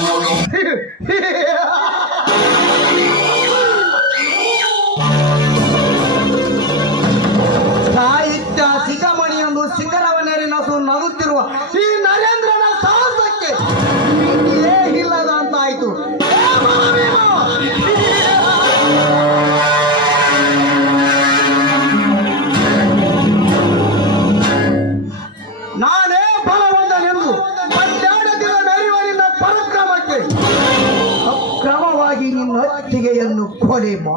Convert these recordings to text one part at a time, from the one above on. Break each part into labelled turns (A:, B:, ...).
A: Yeah.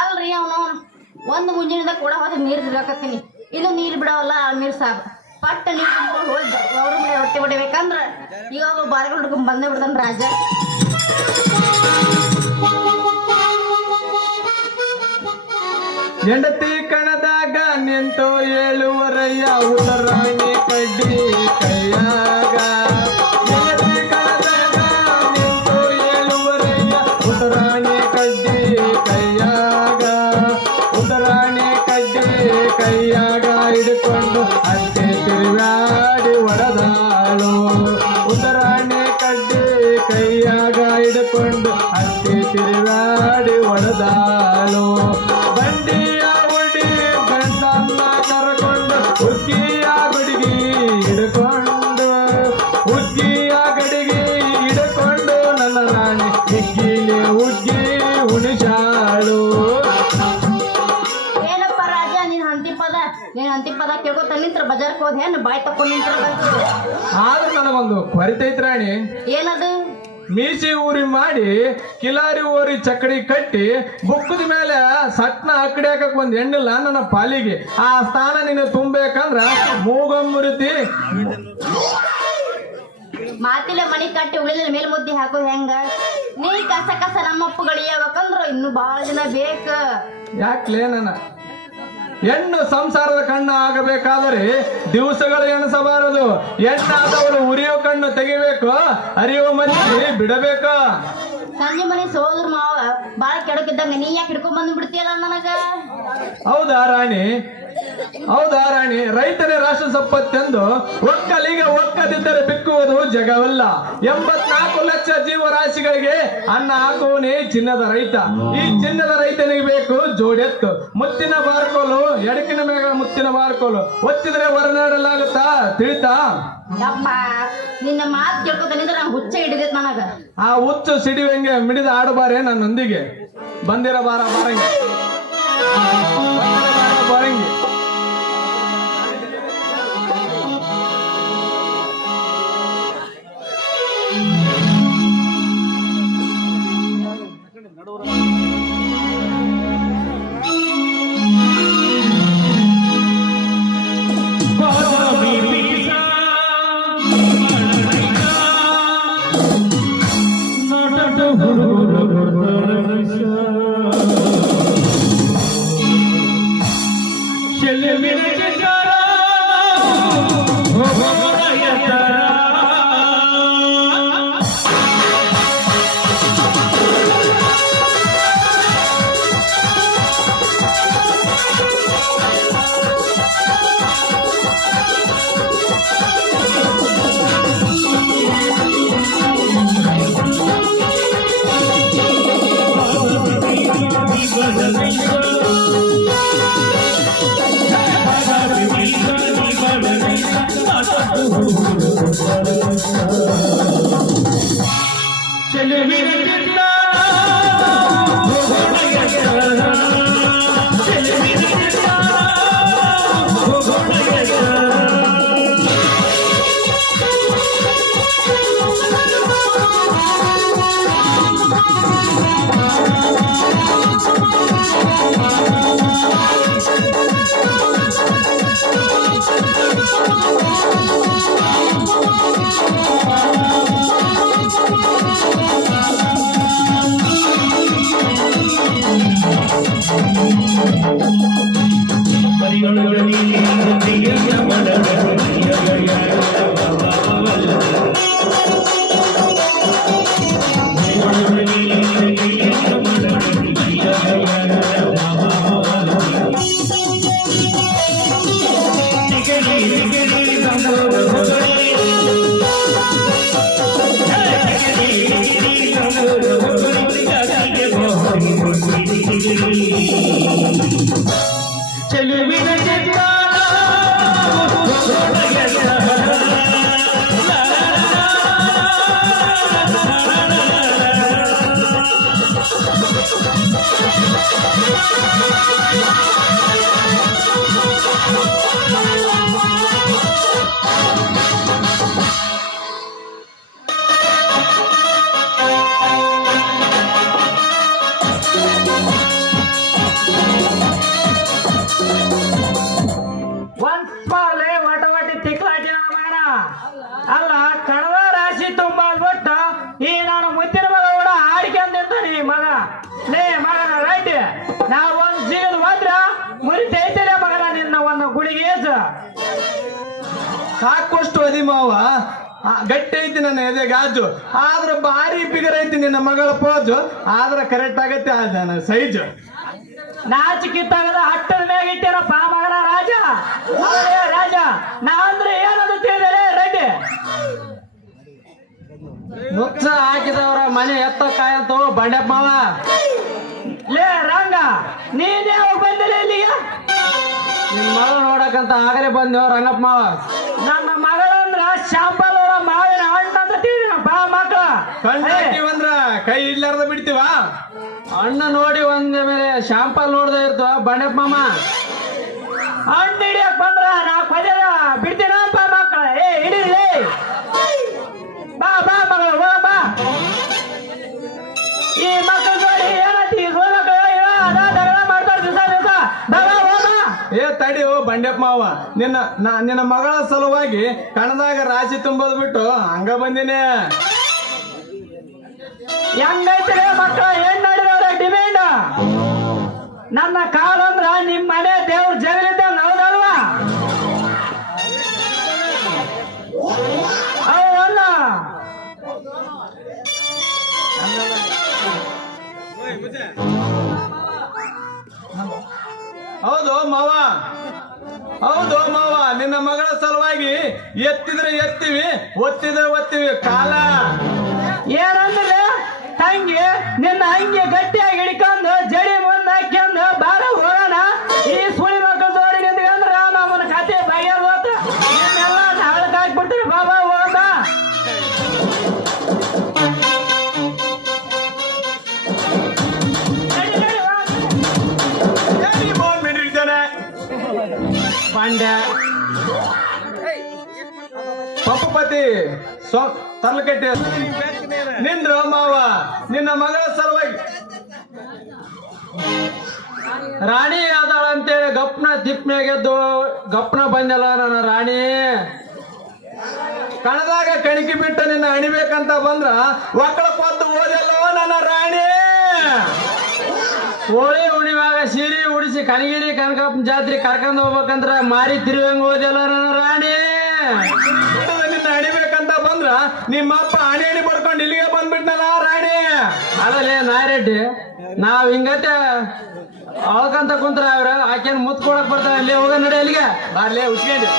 A: ಅಲ್ರಿ ಅವನು ಒಂದು ಮುಂಜಾನೆದ ಕೂಡ ಹೋದ ನೀರು ಬಿಡಕತ್ತೀನಿ. ಇದು ನೀರು ಬಿಡವಲ್ಲ, ಆ ನೀರು ಸಾಬ್ ಪಟ್ಟ ನೀರು ಹೋಗಿ ಅವ್ರ ಮನೆ ಹೊಟ್ಟೆ ಹೊಡಿಬೇಕಂದ್ರ ಇವಾಗ ಬಾರ್ಗಳು ಹುಡ್ಕೊಂಡು ಬಂದೇ ಬಿಡ್ತಾನೆ ರಾಜ.
B: ಹೆಂಡತಿ ಕಣದಾಗ ನಿಂತು ಏಳುವರಯ್ಯ ಉದರಾಣಿ ಕಡ್ಡಿ ಕೈಯಾಗ. ಹಿಡ್ಕೊಂಡು ಅತ್ತೆ
A: ಪದ ಕೇಳ್ಕೊತ ನಿಂತ್ರ ಬಜಾರ್ಕ್ ಹೋದ್ ಏನ್ ಬಾಯ್ ತಕೊಂಡ್ ನಿಂತ್ರ
B: ಆದ್ರೂ ನನಗೊಂದು ಕೊರಿತೈತ್ ರಾಣಿ.
A: ಏನದು?
B: ಮೀಸಿ ಊರಿ ಮಾಡಿ ಕಿಲಾರಿ ಊರಿ ಚಕ್ಕಡಿ ಕಟ್ಟಿ ಬುಕ್ಕದ ಮೇಲೆ ಸಟ್ನ ಅಕ್ಕಡಿ ಹಾಕಕ್ ಒಂದ್ ಹೆಣ್ಣಿಲ್ಲ ನನ್ನ ಪಾಲಿಗೆ. ಆ ಸ್ಥಾನ ನೀನು ತುಂಬೇಕಂದ್ರ ಮೂಗಮ್ಮುರಿತಿ
A: ಮಾತಿಲ ಮಣಿ ಕಟ್ಟಿ ಉಳಿದ ಮೇಲ್ ಮುದ್ದೆ ಹಾಕೋ ಹೆಂಗ? ನೀ ಕಸ ಕಸ ನಮ್ಮಪ್ಪಗಳು ಯಾವಕಂದ್ರ ಇನ್ನು ಬಾಳ ದಿನ ಬೇಕ.
B: ಯಾಕ್ಲೇ ನನ್ನ? ಹೆಣ್ಣು ಸಂಸಾರದ ಕಣ್ಣು ಆಗಬೇಕಾದರೆ ದಿವಸಗಳು ಎಣಿಸಬಾರದು. ಹೆಣ್ಣಾದವರು ಉರಿಯೋ ಕಣ್ಣು ತೆಗಿಬೇಕು ಅರಿಯೋ ಮಂದಿ ಬಿಡಬೇಕು?
A: ಸಂಜೆ ಮನೆ ಸೋದ್ರ ಮಾವ ಬಾಳ ಕೆಡಕಿದ್ದಂಗ ನೀ ಯಾಕೆ ಹಿಡ್ಕೊಂಡ್ ಬಂದು ಬಿಡ್ತೀಯಲ್ಲ ನನಗ?
B: ಹೌದಾ ರಾಣಿ? ಹೌದಾ ರಾಣಿ? ರೈತನೇ ರಾಷ್ಟ್ರ ಸಂಪತ್ತೆಂದು ಒಕ್ಕಲಿಗೆ ಒಕ್ಕದಿದ್ದರೆ ಬಿಕ್ಕುವುದು ಜಗವಲ್ಲ. ಎಂಬತ್ನಾಲ್ಕು ಲಕ್ಷ ಜೀವರಾಶಿಗಳಿಗೆ ಅನ್ನ ಹಾಕುವನೇ ಚಿನ್ನದ ರೈತ. ಈ ಚಿನ್ನದ ರೈತನಿಗೆ ಬೇಕು ಜೋಡೆತ್ತು. ಮುತ್ತಿನ ಬಾರ್ಕೋಲು ಎಡಕಿನ ಮೇಗ ಮುತ್ತಿನ ಬಾರ್ಕೋಲು. ಒತ್ತಿದ್ರೆ ಹೊರನಾಡಲಾಗುತ್ತಾ? ತಿಳಿತಾ?
A: ಯಪ್ಪ ನಿನ್ನ ಮಾತು ಕೇಳ್ಕೊತ ನಿಂದ್ರ ನಂಗೆ ಹುಚ್ಚ ಹಿಡಿದೈತ್ ನನಗ.
B: ಆ ಹುಚ್ಚು ಸಿಡಿವೆಂಗೆ ಮಿಡಿದ ಆಡಬಾರೆ ನನ್ನೊಂದಿಗೆ. ಬಂದಿರ ಬಾರ ಬಾರಂಗಿ. ಬಂದಿರ ಬಾರ ಬಾರಂಗಿ.
C: Yeah. ಮಗ.
B: ಲೇ ಮಗನ ರೈಟ್ ನಾ ಒಂದ್ ಜೀವನ ಹೋದ್ರ ಮುರಿತೈತಲೇ ಮಗನ ನಿನ್ನ ಒಂದು ಗುಳಿಗೇಜ ಸಾಕಷ್ಟು ಅದಿಮಾವ ಗಟ್ಟಿ ಐತಿ ನನ್ನ ಎದೆ ಗಾಜು. ಆದ್ರ ಭಾರಿ ಬಿಗರ್ ಐತಿ ನಿನ್ನ ಮಗಳ ಪೋಜು. ಆದ್ರ ಕರೆಕ್ಟ್ ಆಗತ್ತೆ ಆ ಸೈಜು ಸೈಜ್.
C: ನಾಚಿಕಿತ್ತಾಗದ ಹಟ್ಟದ ಮ್ಯಾಗ ಇಟ್ಟಿರಪ್ಪ ಮಗನ ರಾಜ. ರಾಜ? ನಾ ಅಂದ್ರೆ ಏನದು ತಿಳಿದರೆ? ರೆಡ್ಡಿ
D: ಮುಚ್ಚ ಹಾಕಿದವರ ಮನೆ ಎತ್ತ ಕಾಯ ಬಂಡೆಪ್ಪ ಮಾವ.
C: ಲೇ ರಂಗ ನೀನೇ ಬಂದಿಲ್ಲ ಇಲ್ಲಿಗೆ?
D: ನಿನ್ ಮಗ ನೋಡಕಂತ ಆಗಲೇ ಬಂದೇವ್ ರಂಗಪ್ಪ ಮಾವ.
C: ನನ್ನ ಮಗಳಂದ್ರ ಶಾಂಪಲ್ ಅವರ ಮಾವಿನ ಹಣ್ಣು ಅಂತ ತಿಳಿ ಬಾ
B: ಕಣ್ಣು ಹಾಕಿವಂದ್ರ ಕೈ ಇಡ್ಲಾರ್ದ ಬಿಡ್ತೀವ?
D: ಅಣ್ಣ ನೋಡಿ ಒಂದ ಮೇಲೆ ಶಾಂಪಲ್ ನೋಡ್ದೆ ಇರ್ತವ ಬಂಡಪ್ಪ ಮಾಮ
C: ಹಣ್ಣು ಹಿಡಿಯಕ್ ಏ,
B: ತಡಿ ಬಂಡೆಪ್ಪ ಮಾವ. ನಿನ್ನ, ನಾ, ನಿನ್ನ ಮಗಳ ಸಲುವಾಗಿ ಕಣದಾಗ ರಾಶಿ ತುಂಬೋದು ಬಿಟ್ಟು ಹಂಗ ಬಂದಿನಿ.
C: ಹೆಂಗೈತಿ ಮಕ್ಕಳ, ಏನ್ ಮಾಡಿದವ್ರ ಡಿಮ್ಯಾಂಡ್ ನನ್ನ ಕಾಲಂದ್ರ ನಿಮ್ ಮನೆ
B: ಎತ್ತೀವಿ ಒತ್ತಿದ್ರೆ ಒತ್ತಿವಿ ಕಾಲ.
C: ಏನಂದ್ರೆ ತಂಗಿ ನಿನ್ನ ಹಂಗೆ ಗಟ್ಟಿಯಾಗಿ ಹಿಡ್ಕೊಂಡು ಜಡಿ ಮುಂದ್ ಹಾಕ್ಯಂದು ಬಾರ ಹೋಗೋಣ. ಈ ಸುಳಿ ಮಕ್ಕಳ ಜೋಡಿ ನಿಂತ್ಕೊಂಡ್ರ ನಮ್ಮನ ಕತೆ ಬಗೆಹರ್ ಹೋತ. ನಿನ್ನೆಲ್ಲ ಹಳಕ್ ಹಾಕ್ಬಿಟ್ರಿ ಬಾಬಾ ಹೋಗ. ನಡಿ,
B: ಕಟ್ಟಿ ಸೊ, ತರ್ಲಕಟ್ಟಿ. ನಿಂದ್ರು ಮಾವ, ನಿನ್ನ ಮಗಳ ಸಲುವಾಗಿ.
D: ರಾಣಿ ಅದಾಳ ಅಂತೇಳಿ ಗಪ್ನ ತಿಪ್ನ್ಯಾಗೆದ್ದು ಗಪ್ನ ಬಂದಲ್ಲ ನನ್ನ ರಾಣಿ.
B: ಕಣದಾಗ ಕಣಕಿ ಬಿಟ್ಟು ನಿನ್ನ ಅಣಿಬೇಕಂತ ಬಂದ್ರ ಒಕ್ಕಳ ಕೊದ್ದು ಓದಲ್ಲೋ ನನ್ನ ರಾಣಿ.
D: ಹೋಳಿ ಉಣಿವಾಗ ಸೀರೆ ಉಡಿಸಿ ಕನಗಿರಿ, ಕನಕಪ್ಪ ಜಾತ್ರೆ ಕರ್ಕೊಂಡು ಹೋಗ್ಬೇಕಂದ್ರ ಮಾರಿ ತಿರುವಂಗ ಓದಲ್ಲ ನನ್ನ ರಾಣಿ.
B: ನಿಮ್ಮಪ್ಪ ಅಣಿ ಪಡ್ಕೊಂಡು ಇಲ್ಲಿಗೆ ಬಂದ್ಬಿಟ್ನಲ್ಲ, ರಾಣಿ?
D: ಅದಲ್ಲೇ ನಾಯರೆಡ್ಡಿ, ನಾವ್ ಹಿಂಗತ್ತೆ ಅಳ್ಕಂತ ಕುಂತ್ರ ಅವ್ರ, ಆಕೆನ್ ಮುತ್ ಕೊಡಕ್ ಬರ್ತಾರೆ ಅಲ್ಲಿ ಹೋಗ ನಡೆ ಅಲ್ಲಿಗೆ.
B: ಬಾರ್ಲೆ ಉಸ್ಕೊಂಡು